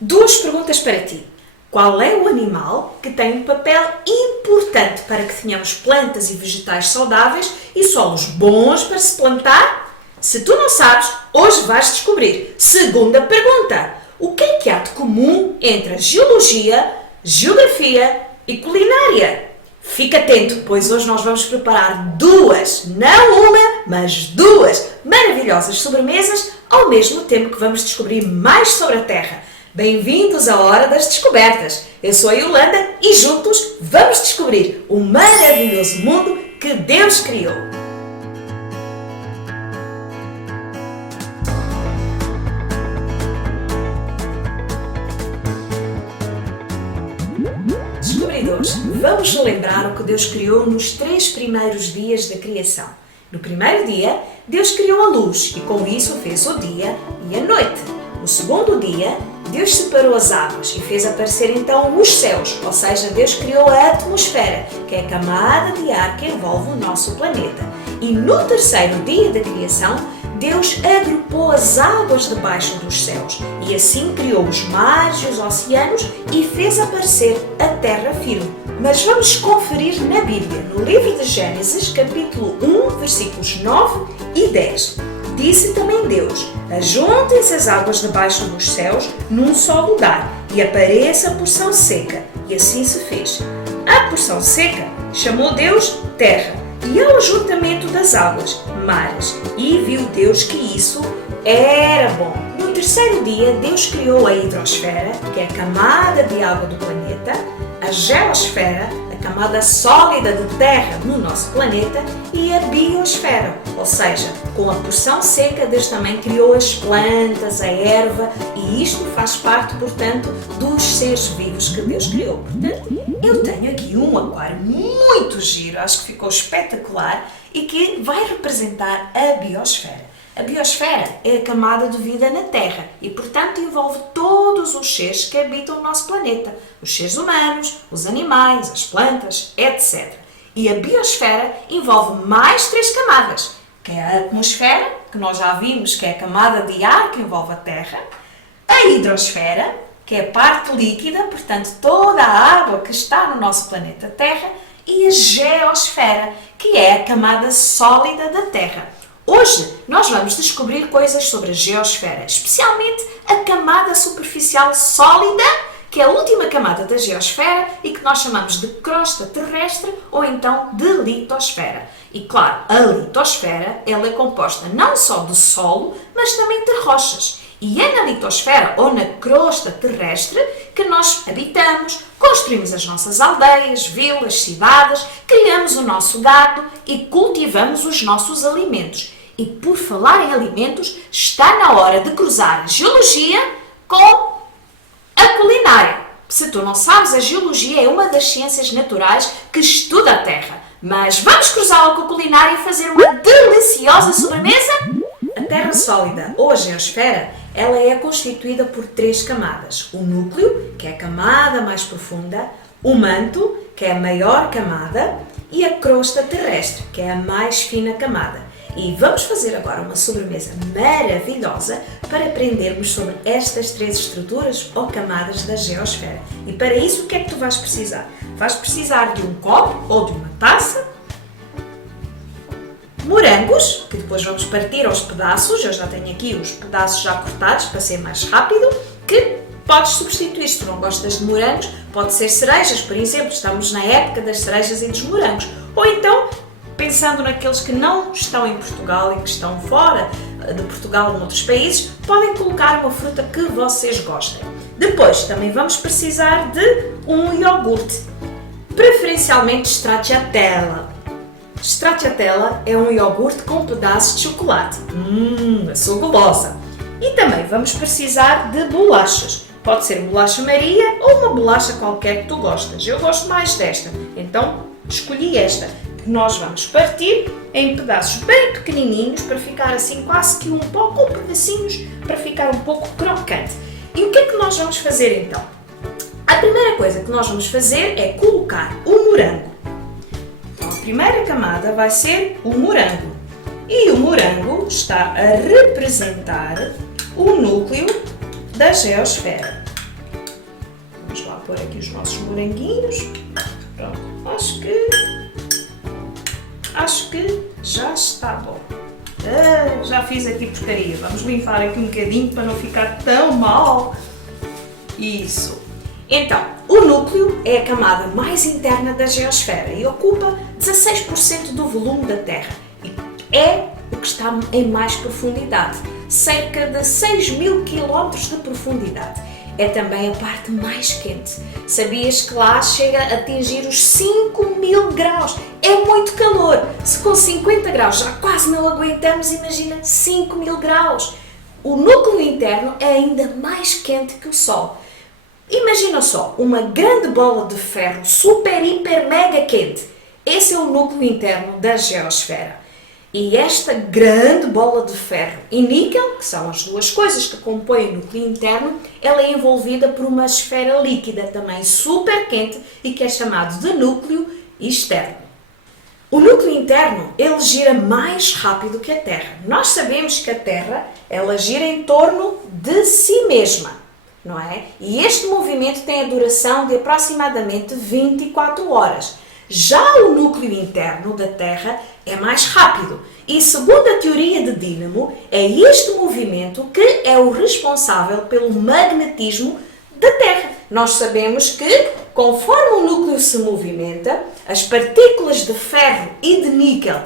Duas perguntas para ti. Qual é o animal que tem um papel importante para que tenhamos plantas e vegetais saudáveis e solos bons para se plantar? Se tu não sabes, hoje vais descobrir. Segunda pergunta. O que é que há de comum entre a geologia, geografia e culinária? Fica atento, pois hoje nós vamos preparar duas, não uma, mas duas maravilhosas sobremesas ao mesmo tempo que vamos descobrir mais sobre a Terra. Bem-vindos à Hora das Descobertas. Eu sou a Yolanda e juntos vamos descobrir o maravilhoso mundo que Deus criou. Descobridores, vamos relembrar o que Deus criou nos 3 primeiros dias da criação. No primeiro dia, Deus criou a luz e com isso fez o dia e a noite. No segundo dia, Deus separou as águas e fez aparecer então os céus, ou seja, Deus criou a atmosfera, que é a camada de ar que envolve o nosso planeta. E no terceiro dia da criação, Deus agrupou as águas debaixo dos céus e assim criou os mares e os oceanos e fez aparecer a terra firme. Mas vamos conferir na Bíblia, no livro de Gênesis, capítulo 1, versículos 9 e 10. Disse também Deus: ajuntem-se as águas debaixo dos céus num só lugar e apareça a porção seca. E assim se fez. A porção seca chamou Deus terra e ao ajuntamento das águas, mares. E viu Deus que isso era bom. No terceiro dia, Deus criou a hidrosfera, que é a camada de água do planeta, a geosfera, a camada sólida de terra no nosso planeta, e a biosfera, ou seja, com a porção seca, Deus também criou as plantas, a erva, e isto faz parte, portanto, dos seres vivos que Deus criou. Portanto, eu tenho aqui um aquário muito giro, acho que ficou espetacular, e que vai representar a biosfera. A biosfera é a camada de vida na Terra e, portanto, envolve todos os seres que habitam o nosso planeta, os seres humanos, os animais, as plantas, etc. E a biosfera envolve mais 3 camadas, que é a atmosfera, que nós já vimos que é a camada de ar que envolve a Terra, a hidrosfera, que é a parte líquida, portanto, toda a água que está no nosso planeta Terra, e a geosfera, que é a camada sólida da Terra. Hoje nós vamos descobrir coisas sobre a geosfera, especialmente a camada superficial sólida, que é a última camada da geosfera e que nós chamamos de crosta terrestre ou então de litosfera. E claro, a litosfera ela é composta não só de solo, mas também de rochas. E é na litosfera ou na crosta terrestre que nós habitamos, construímos as nossas aldeias, vilas, cidades, criamos o nosso gado e cultivamos os nossos alimentos. E por falar em alimentos, está na hora de cruzar a geologia com a culinária. Se tu não sabes, a geologia é uma das ciências naturais que estuda a Terra. Mas vamos cruzá-la com a culinária e fazer uma deliciosa sobremesa? A Terra sólida, ou a geosfera, ela é constituída por 3 camadas. O núcleo, que é a camada mais profunda, o manto, que é a maior camada, e a crosta terrestre, que é a mais fina camada. E vamos fazer agora uma sobremesa maravilhosa para aprendermos sobre estas 3 estruturas ou camadas da geosfera. E para isso, o que é que tu vais precisar? Vais precisar de um copo ou de uma taça, morangos, que depois vamos partir aos pedaços. Eu já tenho aqui os pedaços já cortados para ser mais rápido, que podes substituir. Se tu não gostas de morangos, pode ser cerejas, por exemplo. Estamos na época das cerejas e dos morangos. Ou então, pensando naqueles que não estão em Portugal e que estão fora de Portugal ou noutros países, podem colocar uma fruta que vocês gostem. Depois, também vamos precisar de um iogurte, preferencialmente stracciatella. Stracciatella é um iogurte com pedaços de chocolate. Eu sou gulosa. E também vamos precisar de bolachas. Pode ser bolacha Maria ou uma bolacha qualquer que tu gostas. Eu gosto mais desta, então escolhi esta. Nós vamos partir em pedaços bem pequenininhos para ficar assim quase que com pedacinhos para ficar um pouco crocante. E o que é que nós vamos fazer então? A primeira coisa que nós vamos fazer é colocar o morango. Então, a primeira camada vai ser o morango. E o morango está a representar o núcleo da geosfera. pôr aqui os nossos moranguinhos. Pronto, acho que já está bom. Já fiz aqui porcaria. Vamos limpar aqui um bocadinho para não ficar tão mal. Isso. Então, o núcleo é a camada mais interna da geosfera e ocupa 16% do volume da Terra. E é o que está em mais profundidade, cerca de 6.000 km de profundidade. É também a parte mais quente. Sabias que lá chega a atingir os 5.000 graus? É muito calor! Se com 50 graus já quase não aguentamos, imagina 5.000 graus. O núcleo interno é ainda mais quente que o Sol. Imagina só, uma grande bola de ferro super, hiper, mega quente. Esse é o núcleo interno da geosfera. E esta grande bola de ferro e níquel, que são as duas coisas que compõem o núcleo interno, ela é envolvida por uma esfera líquida também super quente e que é chamado de núcleo externo. O núcleo interno, ele gira mais rápido que a Terra. Nós sabemos que a Terra, ela gira em torno de si mesma, não é? E este movimento tem a duração de aproximadamente 24 horas. Já o núcleo interno da Terra é mais rápido e, segundo a teoria de Dínamo, é este movimento que é o responsável pelo magnetismo da Terra. Nós sabemos que, conforme o núcleo se movimenta, as partículas de ferro e de níquel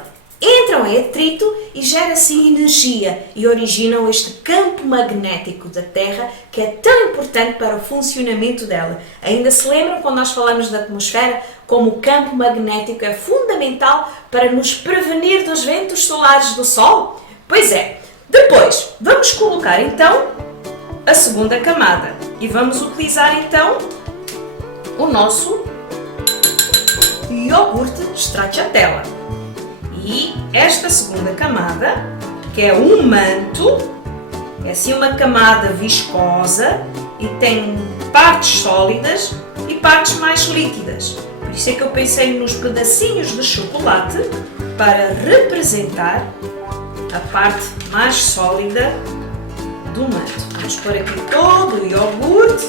entram em atrito e gera-se energia e originam este campo magnético da Terra que é tão importante para o funcionamento dela. Ainda se lembram quando nós falamos da atmosfera, como o campo magnético é fundamental para nos prevenir dos ventos solares do Sol? Pois é. Depois, vamos colocar então a segunda camada e vamos utilizar então o nosso iogurte stracciatella. E esta segunda camada, que é um manto, é assim uma camada viscosa e tem partes sólidas e partes mais líquidas. Por isso é que eu pensei nos pedacinhos de chocolate para representar a parte mais sólida do manto. Vamos pôr aqui todo o iogurte.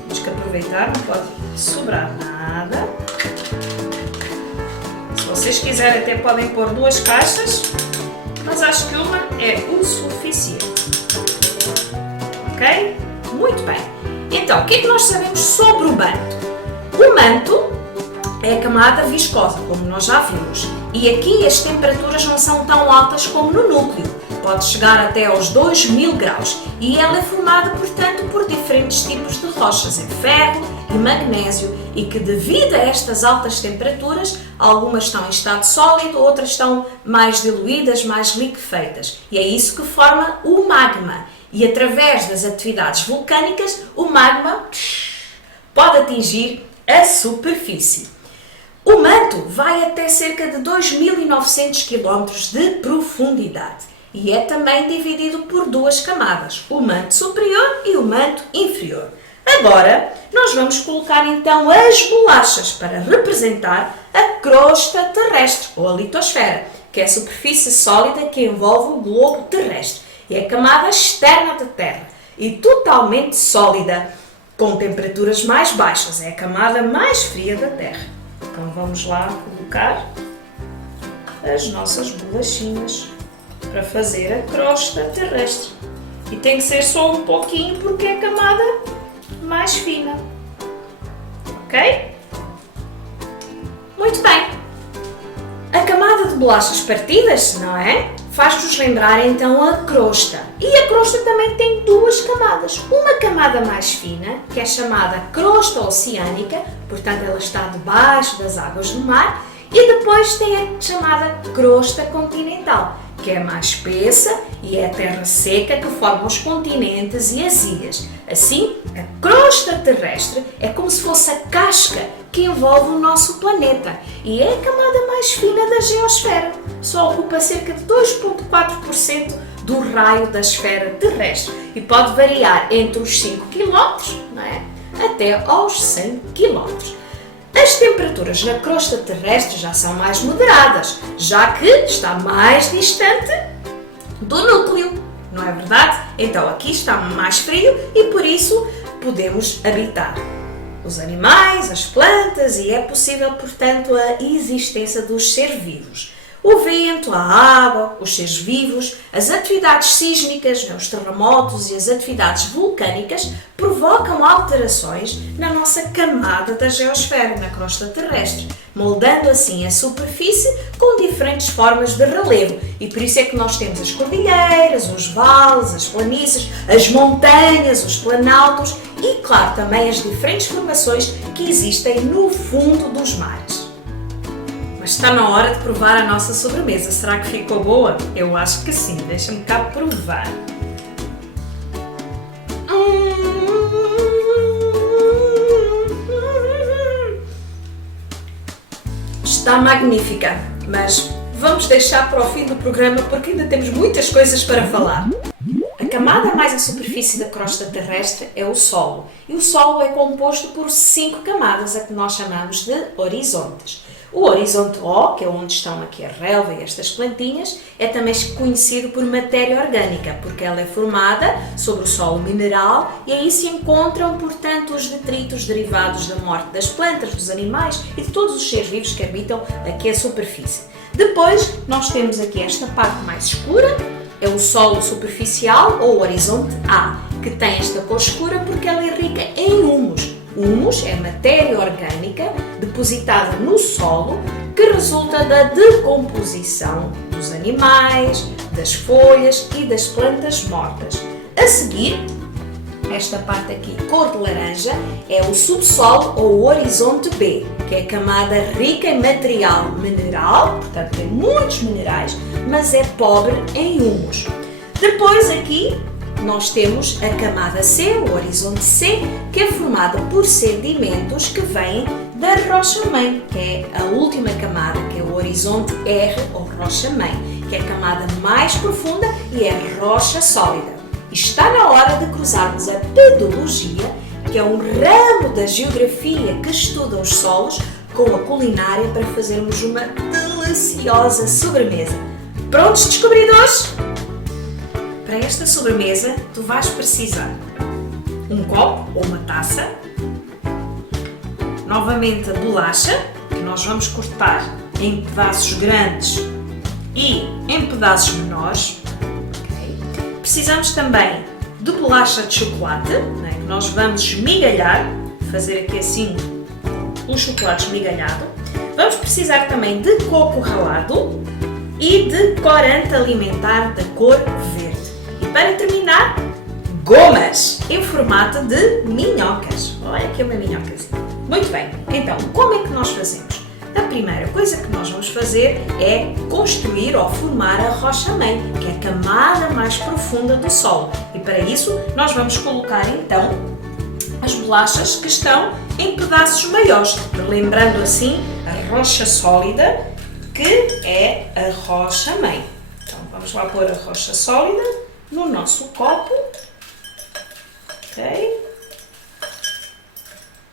Temos que aproveitar, não pode sobrar nada. Se vocês quiserem até podem pôr 2 caixas, mas acho que uma é o suficiente. Ok? Muito bem. Então, o que é que nós sabemos sobre o manto? O manto é a camada viscosa, como nós já vimos. E aqui as temperaturas não são tão altas como no núcleo. Pode chegar até aos 2.000 graus. E ela é formada, portanto, por diferentes tipos de rochas em ferro e magnésio e que, devido a estas altas temperaturas, algumas estão em estado sólido, outras estão mais diluídas, mais liquefeitas. E é isso que forma o magma. E através das atividades vulcânicas, o magma pode atingir a superfície. O manto vai até cerca de 2.900 km de profundidade e é também dividido por 2 camadas, o manto superior e o manto inferior. Agora, nós vamos colocar então as bolachas para representar a crosta terrestre, ou a litosfera, que é a superfície sólida que envolve o globo terrestre. É a camada externa da Terra e totalmente sólida, com temperaturas mais baixas. É a camada mais fria da Terra. Então vamos lá colocar as nossas bolachinhas para fazer a crosta terrestre. E tem que ser só um pouquinho porque é a camada mais fina. Ok? Muito bem. A camada de bolachas partidas, não é? Faz-nos lembrar então a crosta. E a crosta também tem 2 camadas. Uma camada mais fina, que é chamada crosta oceânica, portanto ela está debaixo das águas do mar, e depois tem a chamada crosta continental, que é mais espessa e é a terra seca que forma os continentes e as ilhas. Assim, a crosta terrestre é como se fosse a casca que envolve o nosso planeta e é a camada mais fina da geosfera. Só ocupa cerca de 2,4% do raio da esfera terrestre e pode variar entre os 5 km, não é? Até aos 100 km. As temperaturas na crosta terrestre já são mais moderadas, já que está mais distante do núcleo, não é verdade? Então aqui está mais frio e por isso podemos habitar. os animais, as plantas e é possível, portanto, a existência dos seres vivos. O vento, a água, os seres vivos, as atividades sísmicas, os terremotos e as atividades vulcânicas provocam alterações na nossa camada da geosfera, na crosta terrestre, moldando assim a superfície com diferentes formas de relevo. E por isso é que nós temos as cordilheiras, os vales, as planícies, as montanhas, os planaltos e, claro, também as diferentes formações que existem no fundo dos mares. Mas está na hora de provar a nossa sobremesa. Será que ficou boa? Eu acho que sim. Deixa-me cá provar. Está magnífica, mas vamos deixar para o fim do programa porque ainda temos muitas coisas para falar. A camada mais a superfície da crosta terrestre é o solo. E o solo é composto por 5 camadas, a que nós chamamos de horizontes. O horizonte O, que é onde estão aqui a relva e estas plantinhas, é também conhecido por matéria orgânica, porque ela é formada sobre o solo mineral e aí se encontram, portanto, os detritos derivados da morte das plantas, dos animais e de todos os seres vivos que habitam aqui a superfície. Depois, nós temos aqui esta parte mais escura, é o solo superficial ou horizonte A, que tem esta cor escura porque ela é rica em humus. O humus é matéria orgânica depositada no solo que resulta da decomposição dos animais, das folhas e das plantas mortas. A seguir, esta parte aqui, cor de laranja, é o subsolo ou o horizonte B, que é a camada rica em material mineral, portanto tem muitos minerais, mas é pobre em humus. Depois aqui, nós temos a camada C, o horizonte C, que é formada por sedimentos que vêm da rocha-mãe, que é a última camada, que é o horizonte R, ou rocha-mãe, que é a camada mais profunda e é rocha sólida. E está na hora de cruzarmos a pedologia, que é um ramo da geografia que estuda os solos, com a culinária para fazermos uma deliciosa sobremesa. Prontos, descobridores? Para esta sobremesa, tu vais precisar um copo ou uma taça, novamente a bolacha, que nós vamos cortar em pedaços grandes e em pedaços menores. Okay. Precisamos também de bolacha de chocolate, né, que nós vamos esmigalhar, fazer aqui assim o chocolate esmigalhado. Vamos precisar também de coco ralado e de corante alimentar da cor verde. Para terminar, gomas em formato de minhocas. Olha aqui uma minhocazinha. Muito bem, então como é que nós fazemos? A primeira coisa que nós vamos fazer é construir ou formar a rocha-mãe, que é a camada mais profunda do solo. E para isso nós vamos colocar então as bolachas que estão em pedaços maiores, lembrando assim a rocha sólida, que é a rocha-mãe. Então vamos lá pôr a rocha sólida no nosso copo, ok?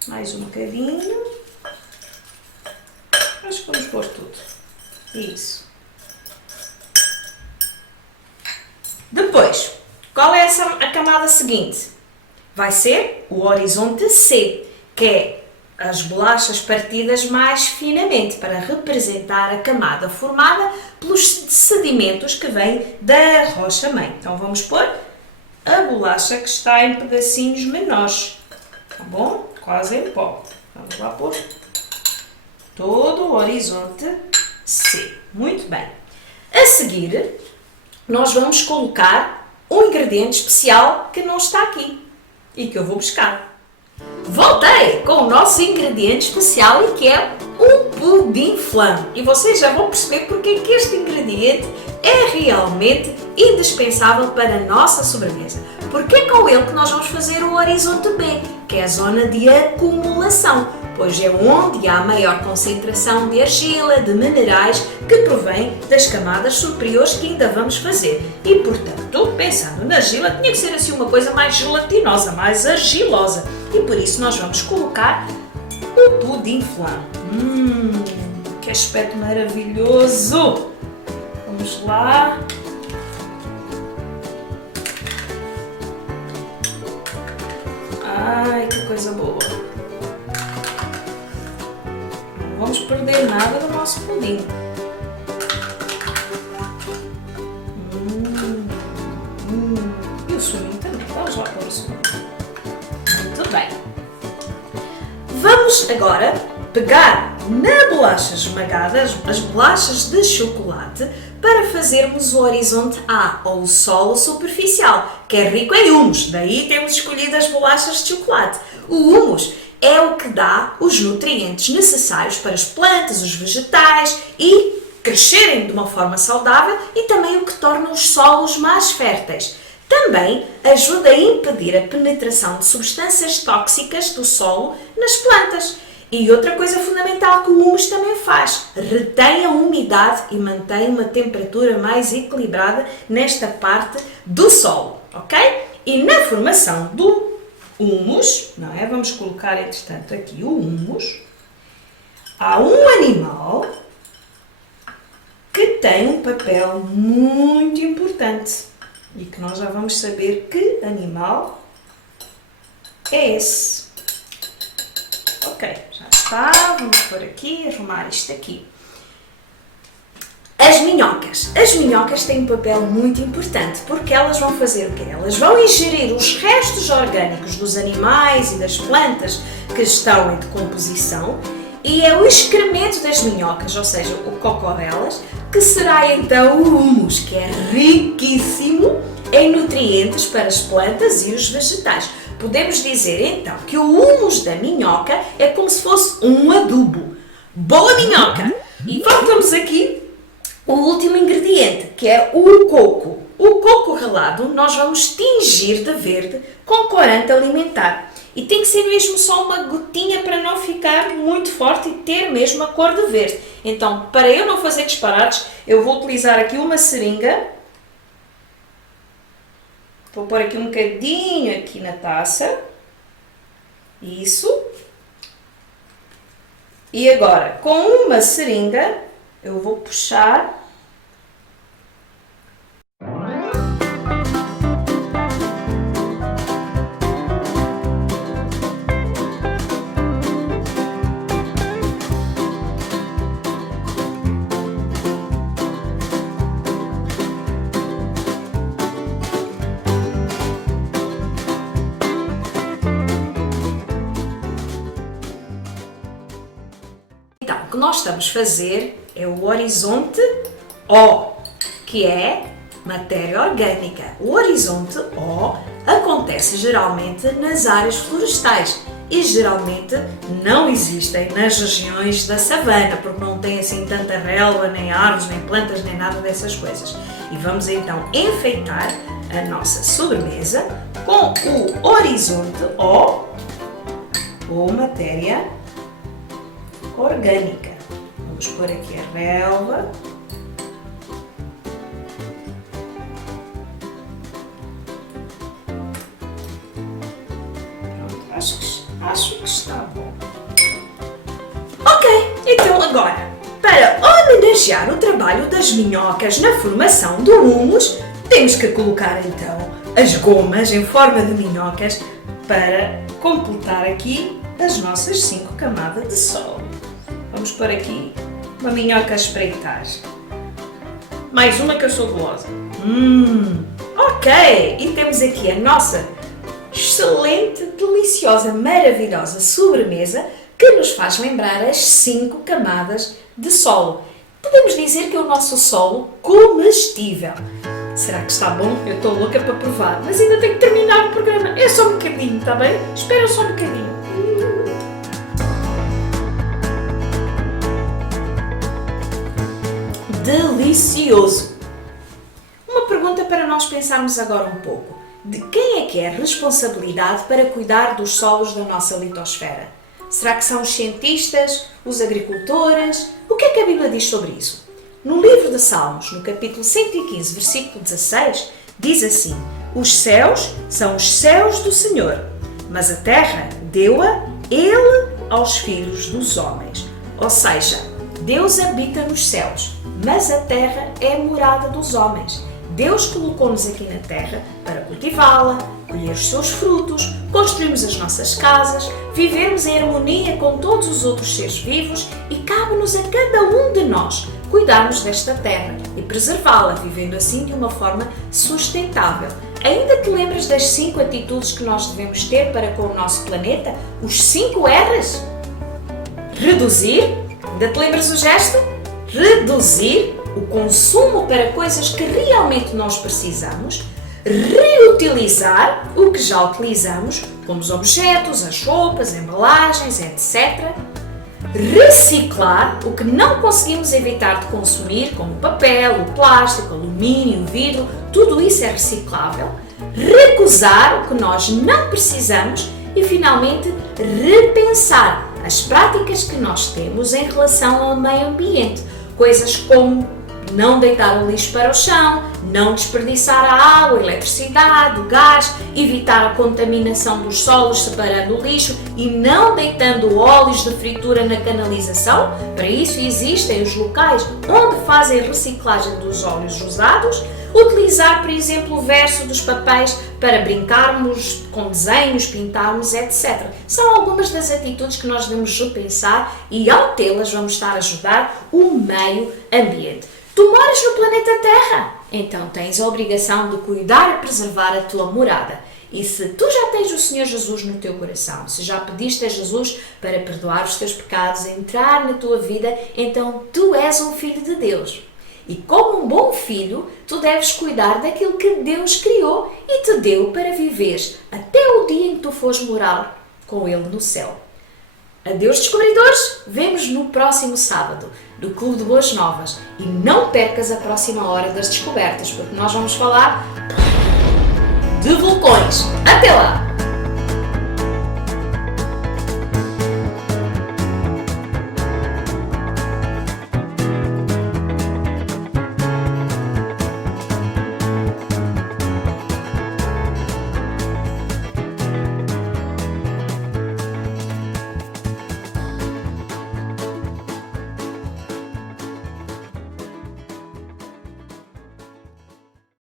Mais um bocadinho. Acho que vamos pôr tudo. Isso. Depois, qual é a camada seguinte? Vai ser o horizonte C, que é as bolachas partidas mais finamente para representar a camada formada pelos sedimentos que vêm da rocha-mãe. Então vamos pôr a bolacha que está em pedacinhos menores, tá bom? Quase em pó. Vamos lá pôr todo o horizonte C. Muito bem. A seguir, nós vamos colocar um ingrediente especial que não está aqui e que eu vou buscar. Voltei com o nosso ingrediente especial e que é um pudim flan. E vocês já vão perceber porque é que este ingrediente é realmente indispensável para a nossa sobremesa. Porque é com ele que nós vamos fazer o horizonte B, que é a zona de acumulação, pois é onde há maior concentração de argila, de minerais, que provém das camadas superiores que ainda vamos fazer. E, portanto, pensando na argila, tinha que ser assim uma coisa mais gelatinosa, mais argilosa. E por isso nós vamos colocar o pudim flan. Que aspecto maravilhoso! Vamos lá. Ai, que coisa boa! vamos perder nada do nosso pudim. E o suminho também. Vamos lá pôr o suminho. Muito bem. Vamos agora pegar na bolacha esmagada, as bolachas de chocolate, para fazermos o horizonte A, ou o solo superficial, que é rico em humus. Daí temos escolhido as bolachas de chocolate. O humus é o que dá os nutrientes necessários para as plantas, os vegetais e crescerem de uma forma saudável, e também o que torna os solos mais férteis. Também ajuda a impedir a penetração de substâncias tóxicas do solo nas plantas. E outra coisa fundamental que o humus também faz, retém a umidade e mantém uma temperatura mais equilibrada nesta parte do solo, ok? E na formação do humus, não é? Vamos colocar, entretanto, aqui o humus. Há um animal que tem um papel muito importante e que nós já vamos saber que animal é esse. Ok, já está. Vamos por aqui, arrumar isto aqui. As minhocas. As minhocas têm um papel muito importante porque elas vão fazer o quê? Elas vão ingerir os restos orgânicos dos animais e das plantas que estão em decomposição, e é o excremento das minhocas, ou seja, o cocó delas, que será então o humus, que é riquíssimo em nutrientes para as plantas e os vegetais. Podemos dizer então que o humus da minhoca é como se fosse um adubo. Boa minhoca! E falta-nos aqui o último ingrediente, que é o coco. O coco ralado nós vamos tingir de verde com corante alimentar. E tem que ser mesmo só uma gotinha para não ficar muito forte e ter mesmo a cor de verde. Então, para eu não fazer disparates, eu vou utilizar aqui uma seringa. Vou pôr aqui um bocadinho aqui na taça. Isso. E agora, com uma seringa, eu vou puxar. Então, o que nós estamos a fazer é o horizonte O, que é matéria orgânica. O horizonte O acontece geralmente nas áreas florestais e geralmente não existem nas regiões da savana, porque não tem assim tanta relva, nem árvores, nem plantas, nem nada dessas coisas. E vamos então enfeitar a nossa sobremesa com o horizonte O, ou matéria orgânica. Vamos pôr aqui a relva. Pronto, acho que está bom. Ok, então agora, para homenagear o trabalho das minhocas na formação do humus, temos que colocar então as gomas em forma de minhocas para completar aqui as nossas 5 camadas de solo. Vamos pôr aqui uma minhoca a espreitar. Mais uma que eu sou gulosa. Ok! E temos aqui a nossa excelente, deliciosa, maravilhosa sobremesa que nos faz lembrar as 5 camadas de solo. Podemos dizer que é o nosso solo comestível. Será que está bom? Eu estou louca para provar, mas ainda tenho que terminar o programa. É só um bocadinho, está bem? Espera só um bocadinho. Delicioso! Uma pergunta para nós pensarmos agora um pouco. De quem é que é a responsabilidade para cuidar dos solos da nossa litosfera? Será que são os cientistas, os agricultores? O que é que a Bíblia diz sobre isso? No livro de Salmos, no capítulo 115, versículo 16, diz assim: os céus são os céus do Senhor, mas a terra deu-a Ele aos filhos dos homens. Ou seja, Deus habita nos céus, mas a terra é a morada dos homens. Deus colocou-nos aqui na terra para cultivá-la, colher os seus frutos, construirmos as nossas casas, vivermos em harmonia com todos os outros seres vivos, e cabe cabe-nos a cada um de nós cuidarmos desta terra e preservá-la, vivendo assim de uma forma sustentável. Ainda te lembras das 5 atitudes que nós devemos ter para com o nosso planeta? Os 5 R's? Reduzir. Ainda te lembras o gesto? Reduzir o consumo para coisas que realmente nós precisamos. Reutilizar o que já utilizamos, como os objetos, as roupas, embalagens, etc. Reciclar o que não conseguimos evitar de consumir, como o papel, o plástico, o alumínio, o vidro, tudo isso é reciclável. Recusar o que nós não precisamos e, finalmente, repensar as práticas que nós temos em relação ao meio ambiente. Coisas como não deitar o lixo para o chão, não desperdiçar a água, a eletricidade, o gás, evitar a contaminação dos solos separando o lixo e não deitando óleos de fritura na canalização. Para isso existem os locais onde fazem reciclagem dos óleos usados. Utilizar, por exemplo, o verso dos papéis para brincarmos com desenhos, pintarmos, etc. São algumas das atitudes que nós devemos repensar e, ao tê-las, vamos estar a ajudar o meio ambiente. Tu moras no planeta Terra, então tens a obrigação de cuidar e preservar a tua morada. E se tu já tens o Senhor Jesus no teu coração, se já pediste a Jesus para perdoar os teus pecados, entrar na tua vida, então tu és um filho de Deus. E como um bom filho, tu deves cuidar daquilo que Deus criou e te deu para viveres até o dia em que tu fores morar com Ele no céu. Adeus, descobridores! Vemo-nos no próximo sábado, do Clube de Boas Novas. E não percas a próxima hora das descobertas, porque nós vamos falar de vulcões. Até lá!